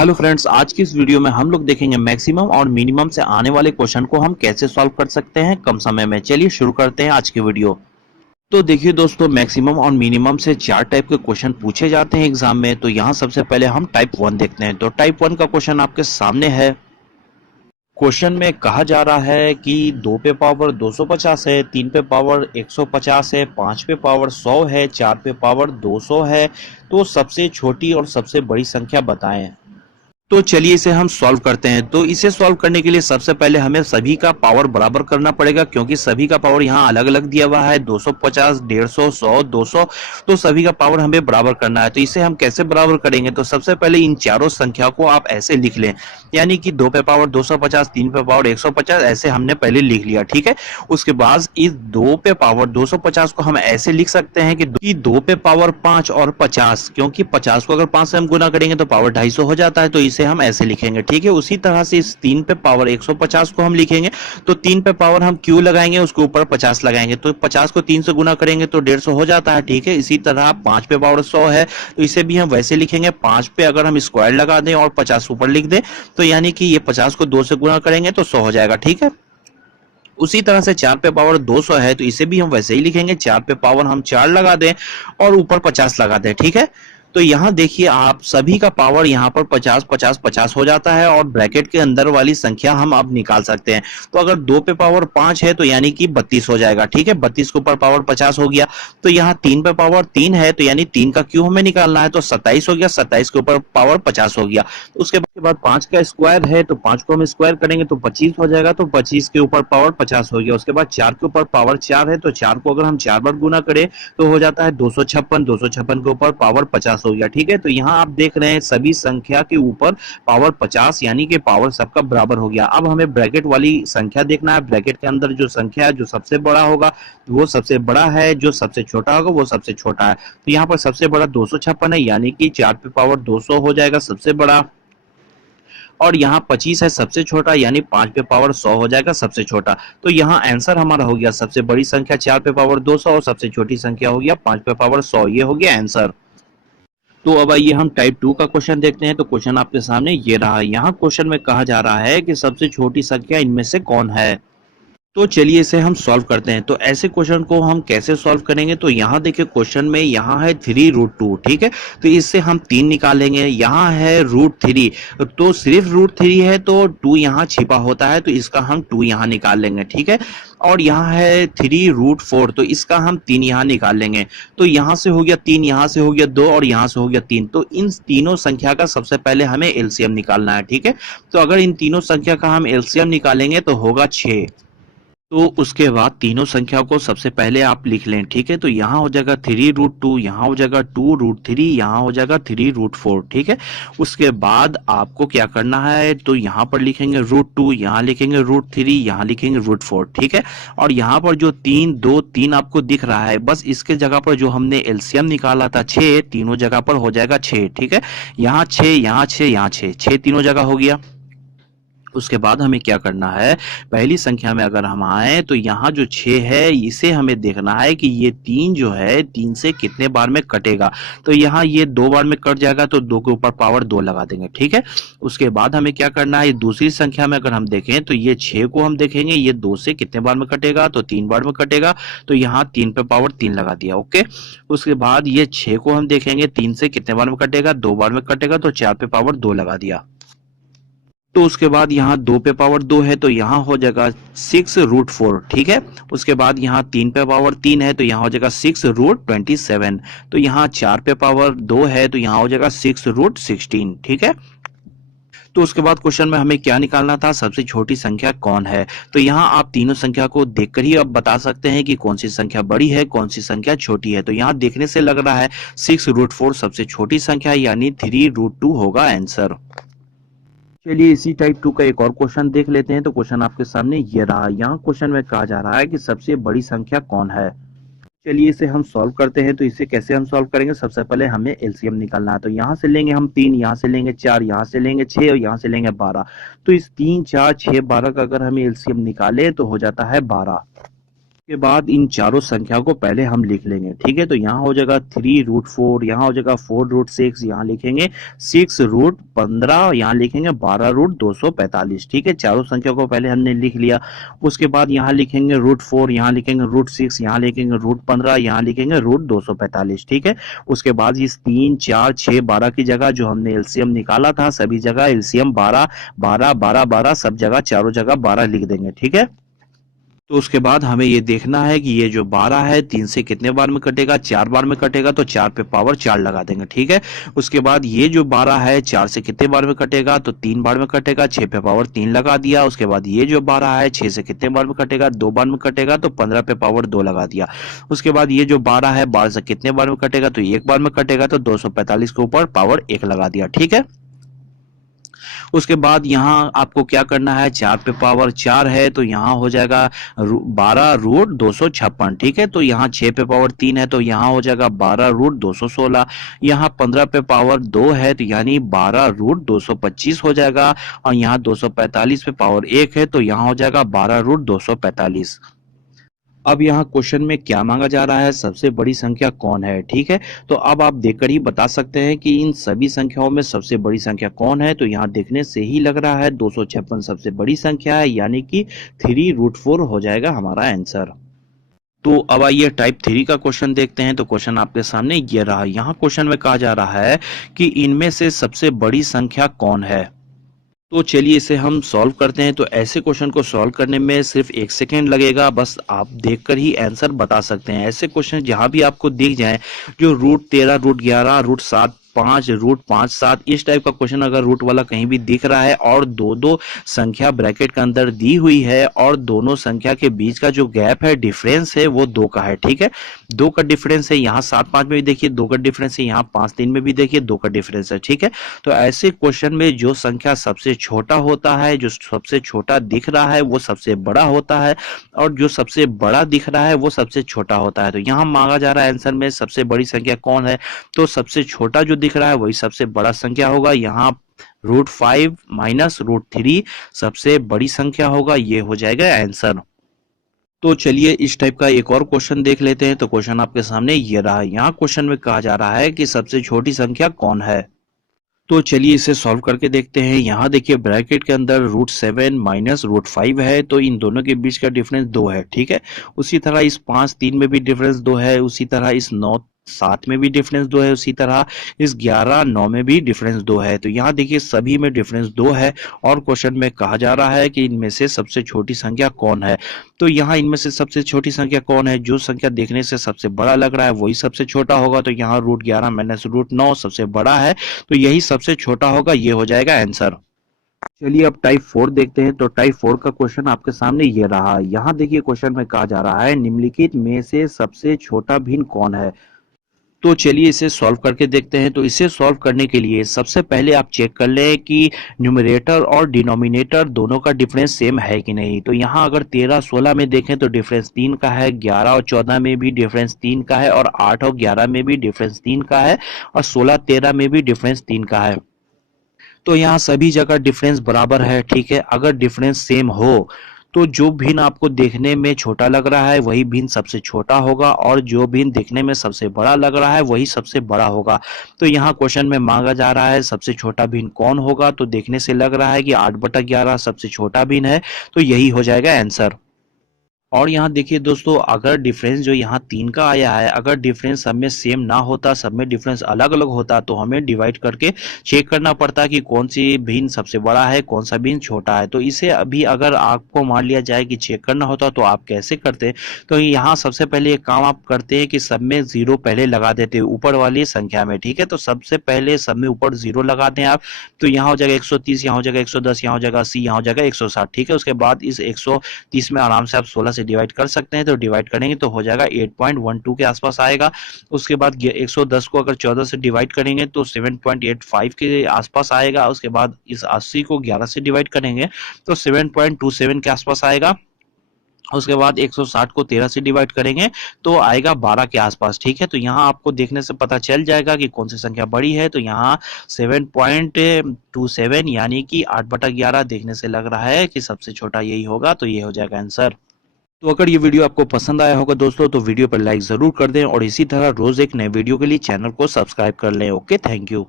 Hello friends, आज की इस वीडियो में हम लोग देखेंगे मैक्सिमम और मिनिमम से आने वाले क्वेश्चन को हम कैसे सॉल्व कर सकते हैं कम समय में। चलिए शुरू करते हैं आज की वीडियो। तो देखिए दोस्तों, मैक्सिमम और मिनिमम से चार टाइप के क्वेश्चन पूछे जाते हैं एग्जाम में। तो यहाँ सबसे पहले हम टाइप 1 देखते हैं। तो टाइप 1 का क्वेश्चन आपके सामने है। क्वेश्चन में कहा जा रहा है कि 2 पे पावर 250 है, 3 पे पावर 150 है, 5 पे पावर 100 है, 4 पे पावर 200 है। तो सबसे छोटी और सबसे बड़ी संख्या बताएं। तो चलिए इसे हम सॉल्व करते हैं। तो इसे सॉल्व करने के लिए सबसे पहले हमें सभी का पावर बराबर करना पड़ेगा, क्योंकि सभी का पावर यहाँ अलग अलग दिया हुआ है। 250, 150, 100, 200। तो सभी का पावर हमें बराबर करना है। तो इसे हम कैसे बराबर करेंगे? तो सबसे पहले इन चारों संख्या को आप ऐसे लिख लें, यानी कि 2 पे पावर 250, 3 पे पावर 150, ऐसे हमने पहले लिख लिया। ठीक है। उसके बाद इस 2 पे पावर 250 को हम ऐसे लिख सकते हैं कि 2 पे पावर 5 और 50, क्योंकि 50 को अगर 5 से हम गुना करेंगे तो पावर 250 हो जाता है। तो इसे हम ऐसे लिखेंगे। ठीक है। उसी तरह से इस 3 पे पावर 150 को हम लिखेंगे। तो 3 पे पावर हम क्यू लगाएंगे, उसके ऊपर 50 लगाएंगे। तो 50 को 3 से गुना करेंगे तो 150 हो जाता है। ठीक है। इसी तरह 5 पे पावर 100 है, तो इसे भी हम वैसे लिखेंगे। 5 पे अगर हम स्क्वायर लगा दें और 50 ऊपर लिख दें, तो यानी कि ये 50 को 2 से गुना करेंगे तो 100 हो जाएगा। ठीक है। उसी तरह से 4 पे पावर 200 है, तो इसे भी हम वैसे ही लिखेंगे। 4 पे पावर हम 4 लगा दें और ऊपर 50 लगा दें। ठीक है। तो यहाँ देखिए, आप सभी का पावर यहाँ पर 50 50 50 हो जाता है, और ब्रैकेट के अंदर वाली संख्या हम अब निकाल सकते हैं। तो अगर 2 पे पावर 5 है तो यानी कि 32 हो जाएगा। ठीक है। 32 के ऊपर पावर 50 हो गया। तो यहाँ 3 पे पावर 3 है, तो यानी 3 का क्यू हमें निकालना है, तो 27 हो गया। 27 के ऊपर पावर 50 हो गया। उसके बाद 5 का स्क्वायर है, तो 5 को हम स्क्वायर करेंगे तो 25 हो जाएगा। तो 25 के ऊपर पावर 50 हो गया। उसके बाद 4 के ऊपर पावर 4 है, तो 4 को अगर हम 4 बार गुना करें तो हो जाता है 256। 256 के ऊपर पावर 50 हो गया। ठीक है। तो यहाँ आप देख रहे हैं सभी संख्या के ऊपर पावर 50, यानी कि पावर सबका बराबर हो गया। अब हमें ब्रैकेट वाली संख्या देखना है। ब्रैकेट के अंदर जो संख्या है, जो सबसे बड़ा होगा वो सबसे बड़ा है, जो सबसे छोटा होगा वो सबसे छोटा है। तो यहाँ पर सबसे बड़ा 256 है, यानी कि 4 पे पावर 200 हो जाएगा सबसे बड़ा। और यहाँ 25 है सबसे छोटा, यानी 5 पे पावर 100 हो जाएगा सबसे छोटा। तो यहाँ आंसर हमारा हो गया सबसे बड़ी संख्या 4 पे पावर 200 और सबसे छोटी संख्या हो गया 5 पे पावर 100। ये हो गया आंसर। तो अब आइए हम टाइप 2 का क्वेश्चन देखते हैं। तो क्वेश्चन आपके सामने ये रहा। यहाँ क्वेश्चन में कहा जा रहा है कि सबसे छोटी संख्या इनमें से कौन है। तो चलिए इसे हम सॉल्व करते हैं। तो ऐसे क्वेश्चन को हम कैसे सॉल्व करेंगे? तो यहाँ देखिए, क्वेश्चन में यहाँ है 3√2। ठीक है। तो इससे हम 3 निकालेंगे। यहाँ है √3, तो सिर्फ √3 है तो 2 यहाँ छिपा होता है, तो इसका हम 2 यहाँ निकाल लेंगे। ठीक है। और यहाँ है 3√4, तो इसका हम 3 यहाँ निकाल लेंगे। तो यहाँ से हो गया 3, यहाँ से हो गया 2 और यहाँ से हो गया 3। तो इन तीनों संख्या का सबसे पहले हमें एलसीएम निकालना है। ठीक है। तो अगर इन तीनों संख्या का हम एलसीएम निकालेंगे तो होगा 6। तो उसके बाद तीनों संख्या को सबसे पहले आप लिख लें। ठीक है। तो यहाँ हो जाएगा 3√2, यहाँ हो जाएगा 2√3, यहाँ हो जाएगा 3√4। ठीक है। उसके बाद आपको क्या करना है? तो यहाँ पर लिखेंगे √2, यहाँ लिखेंगे √3, यहाँ लिखेंगे √4। ठीक है। और यहाँ पर जो 3 2 3 आपको दिख रहा है, बस इसके जगह पर जो हमने एलसीएम निकाला था 6, तीनों जगह पर हो जाएगा 6। ठीक है। यहाँ 6, यहाँ 6, यहाँ 6, 6 तीनों जगह हो गया। उसके बाद हमें क्या करना है? पहली संख्या में अगर हम आए तो यहाँ जो 6 है, इसे हमें देखना है कि ये 3 जो है 3 से कितने बार में कटेगा। तो यहाँ ये 2 बार में कट जाएगा, तो 2 के ऊपर पावर 2 लगा देंगे। ठीक है। उसके बाद हमें क्या करना है? दूसरी संख्या में अगर हम देखें तो ये 6 को हम देखेंगे, ये 2 से कितने बार में कटेगा? तो 3 बार में कटेगा। तो यहाँ 3 पे पावर 3 लगा दिया। ओके। उसके बाद ये 6 को हम देखेंगे, 3 से कितने बार में कटेगा? 2 बार में कटेगा। तो 4 पे पावर 2 लगा दिया। तो उसके बाद यहाँ 2 पे पावर 2 है, तो यहाँ हो जाएगा 6√4। ठीक है। उसके बाद यहाँ 3 पे पावर 3 है, तो यहाँ हो जाएगा 6√27। तो यहाँ 4 पे पावर 2 है, तो यहाँ हो जाएगा 6√16। ठीक है। तो उसके बाद क्वेश्चन में हमें क्या निकालना था? सबसे छोटी संख्या कौन है। तो यहाँ आप तीनों संख्या को देखकर ही अब बता सकते हैं कि कौन सी संख्या बड़ी है, कौन सी संख्या छोटी है। तो यहाँ देखने से लग रहा है 6√4 सबसे छोटी संख्या, यानी 3√2 होगा आंसर। चलिए इसी टाइप 2 का एक और क्वेश्चन देख लेते हैं। तो क्वेश्चन आपके सामने ये रहा। यहाँ क्वेश्चन में कहा जा रहा है कि सबसे बड़ी संख्या कौन है। चलिए इसे हम सॉल्व करते हैं। तो इसे कैसे हम सॉल्व करेंगे? सबसे पहले हमें एलसीएम निकालना है। तो यहाँ से लेंगे हम 3, यहाँ से लेंगे 4, यहाँ से लेंगे 6 और यहाँ से लेंगे 12। तो इस 3 4 6 12 का अगर हमें एलसीएम निकाले तो हो जाता है 12। के बाद इन चारों संख्या को पहले हम लिख लेंगे, ठीक है। तो यहाँ हो जाएगा 3√4, यहाँ हो जाएगा 4√6, यहाँ लिखेंगे 6√15, यहाँ लिखेंगे 12√245, ठीक है। चारों संख्या को पहले हमने लिख लिया। उसके बाद यहाँ लिखेंगे √4, यहाँ लिखेंगे √6, यहाँ लिखेंगे √15, यहाँ लिखेंगे √245, ठीक है। उसके बाद इस 3, 4, 6, 12 की जगह जो हमने एलसीएम निकाला था, सभी जगह एलसीएम 12, 12, 12, 12, सब जगह चारों जगह 12 लिख देंगे, ठीक है। तो उसके बाद हमें ये देखना है कि ये जो 12 है 3 से कितने बार में कटेगा, 4 बार में कटेगा, तो 4 पे पावर 4 लगा देंगे, ठीक है। उसके बाद ये जो 12 है 4 से कितने बार में कटेगा, तो 3 बार में कटेगा, 6 पे पावर 3 लगा दिया। उसके बाद ये जो 12 है 6 से कितने बार में कटेगा, 2 बार में कटेगा, तो 15 पे पावर 2 लगा दिया। उसके बाद ये जो 12 है 12 से कितने बार में कटेगा, तो 1 बार में कटेगा, तो 245 के ऊपर पावर 1 लगा दिया, ठीक है। उसके बाद यहाँ आपको क्या करना है, 4 पे पावर 4 है तो यहाँ हो जाएगा 12√256, ठीक है। तो यहाँ 6 पे पावर 3 है तो यहाँ हो जाएगा 12√216। यहाँ 15 पे पावर 2 है तो यानी 12√225 हो जाएगा। और यहाँ 245 पे पावर 1 है तो यहाँ हो जाएगा 12√245। अब यहाँ क्वेश्चन में क्या मांगा जा रहा है, सबसे बड़ी संख्या कौन है, ठीक है। तो अब आप देखकर ही बता सकते हैं कि इन सभी संख्याओं में सबसे बड़ी संख्या कौन है। तो यहाँ देखने से ही लग रहा है 256 सबसे बड़ी संख्या है, यानी कि 3√4 हो जाएगा हमारा आंसर। तो अब आइए टाइप 3 का क्वेश्चन देखते हैं। तो क्वेश्चन आपके सामने ये रहा। यहाँ क्वेश्चन में कहा जा रहा है कि इनमें से सबसे बड़ी संख्या कौन है। तो चलिए इसे हम सॉल्व करते हैं। तो ऐसे क्वेश्चन को सॉल्व करने में सिर्फ 1 सेकेंड लगेगा, बस आप देखकर ही आंसर बता सकते हैं। ऐसे क्वेश्चन जहां भी आपको दिख जाए, जो √13, √11, √7, 5, √5, 7 इस टाइप का क्वेश्चन अगर रूट वाला कहीं भी दिख रहा है और दो दो संख्या ब्रैकेट के अंदर दी हुई है और दोनों संख्या के बीच का जो गैप है, डिफरेंस है, वो 2 का है, ठीक है। 2 का डिफरेंस है, यहाँ 7, 5 में भी देखिए 2 का डिफरेंस है, यहाँ 5, 3 में भी देखिए 2 का डिफरेंस है, ठीक है। तो ऐसे क्वेश्चन में जो संख्या सबसे छोटा होता है, जो सबसे छोटा दिख रहा है वो सबसे बड़ा होता है, और जो सबसे बड़ा दिख रहा है वो सबसे छोटा होता है। तो यहाँ मांगा जा रहा है आंसर में सबसे बड़ी संख्या कौन है, तो सबसे छोटा जो दिख रहा है वही सबसे बड़ा संख्या होगा। यहाँ √5 माइनस √3 सबसे बड़ी संख्या होगा, ये हो जाएगा आंसर। तो चलिए इस टाइप का एक और क्वेश्चन देख लेते हैं। तो क्वेश्चन आपके सामने ये रहा। यहाँ क्वेश्चन में कहा जा रहा है कि सबसे छोटी संख्या कौन है। तो चलिए इसे सॉल्व करके देखते हैं। यहाँ देखिए ब्रैकेट के अंदर √7 माइनस √5 है, तो इन दोनों के बीच का डिफरेंस 2 है, ठीक है। उसी तरह इस 5, 3 में भी डिफरेंस 2 है, उसी तरह इस 9, 7 में भी डिफरेंस 2 है, उसी तरह इस 11, 9 में भी डिफरेंस 2 है। तो यहाँ देखिए सभी में डिफरेंस 2 है और क्वेश्चन में कहा जा रहा है कि इनमें से सबसे छोटी संख्या कौन है। तो यहाँ इनमें से सबसे छोटी संख्या कौन है, जो संख्या देखने से सबसे बड़ा लग रहा है वही सबसे छोटा होगा। तो यहाँ √11 माइनस √9 सबसे बड़ा है, तो यही सबसे छोटा होगा, ये हो जाएगा आंसर। चलिए अब टाइप 4 देखते हैं। तो टाइप 4 का क्वेश्चन आपके सामने ये रहा। यहाँ देखिए क्वेश्चन में कहा जा रहा है निम्नलिखित में से सबसे छोटा भिन्न कौन है। तो चलिए इसे सॉल्व करके देखते हैं। तो इसे सॉल्व करने के लिए सबसे पहले आप चेक कर लें कि न्यूमरेटर और डिनोमिनेटर दोनों का डिफरेंस सेम है कि नहीं। तो यहाँ अगर 13, 16 में देखें तो डिफरेंस 3 का है, 11 और 14 में भी डिफरेंस 3 का है, और 8 और 11 में भी डिफरेंस 3 का है, और 16, 13 में भी डिफरेंस 3 का है। तो यहाँ सभी जगह डिफरेंस बराबर है, ठीक है। अगर डिफरेंस सेम हो तो जो भिन्न आपको देखने में छोटा लग रहा है वही भिन्न सबसे छोटा होगा, और जो भिन्न देखने में सबसे बड़ा लग रहा है वही सबसे बड़ा होगा। तो यहाँ क्वेश्चन में मांगा जा रहा है सबसे छोटा भिन्न कौन होगा। तो देखने से लग रहा है कि 8/11 सबसे छोटा भिन्न है, तो यही हो जाएगा आंसर। और यहाँ देखिए दोस्तों, अगर डिफरेंस जो यहाँ 3 का आया है, अगर डिफरेंस सब में सेम ना होता, सब में डिफरेंस अलग अलग होता, तो हमें डिवाइड करके चेक करना पड़ता कि कौन सी भिन्न सबसे बड़ा है, कौन सा भिन्न छोटा है। तो इसे अभी अगर आपको मान लिया जाए कि चेक करना होता तो आप कैसे करते। तो यहाँ सबसे पहले एक काम आप करते हैं कि सब में 0 पहले लगा देते हैं ऊपर वाली संख्या में, ठीक है। तो सबसे पहले सब में ऊपर 0 लगा दें आप। तो यहाँ हो जाएगा 130, यहाँ हो जाएगा 110, यहाँ हो जाएगा 80, यहाँ हो जाएगा 160, ठीक है। उसके बाद इस 130 में आराम से आप 16 से डिवाइड कर सकते हैं। तो डिवाइड करेंगे तो हो जाएगा 8.12 के आसपास आएगा। उसके बाद 110 को अगर 14 से डिवाइड करेंगे तो 7.85 के आसपास आएगा। उसके बाद इस 80 को 11 से डिवाइड करेंगे तो 7.27 के आसपास आएगा। उसके बाद 160 को 13 से डिवाइड करेंगे तो आएगा 12 के आसपास, ठीक है। तो यहाँ आपको देखने से पता चल जाएगा कि कौन सी संख्या बड़ी है। तो यहाँ 7.27 यानी कि 8/11 देखने से लग रहा है कि सबसे छोटा यही होगा, तो ये हो जाएगा आंसर। तो अगर ये वीडियो आपको पसंद आया होगा दोस्तों तो वीडियो पर लाइक जरूर कर दें और इसी तरह रोज एक नए वीडियो के लिए चैनल को सब्सक्राइब कर लें। Okay, thank you.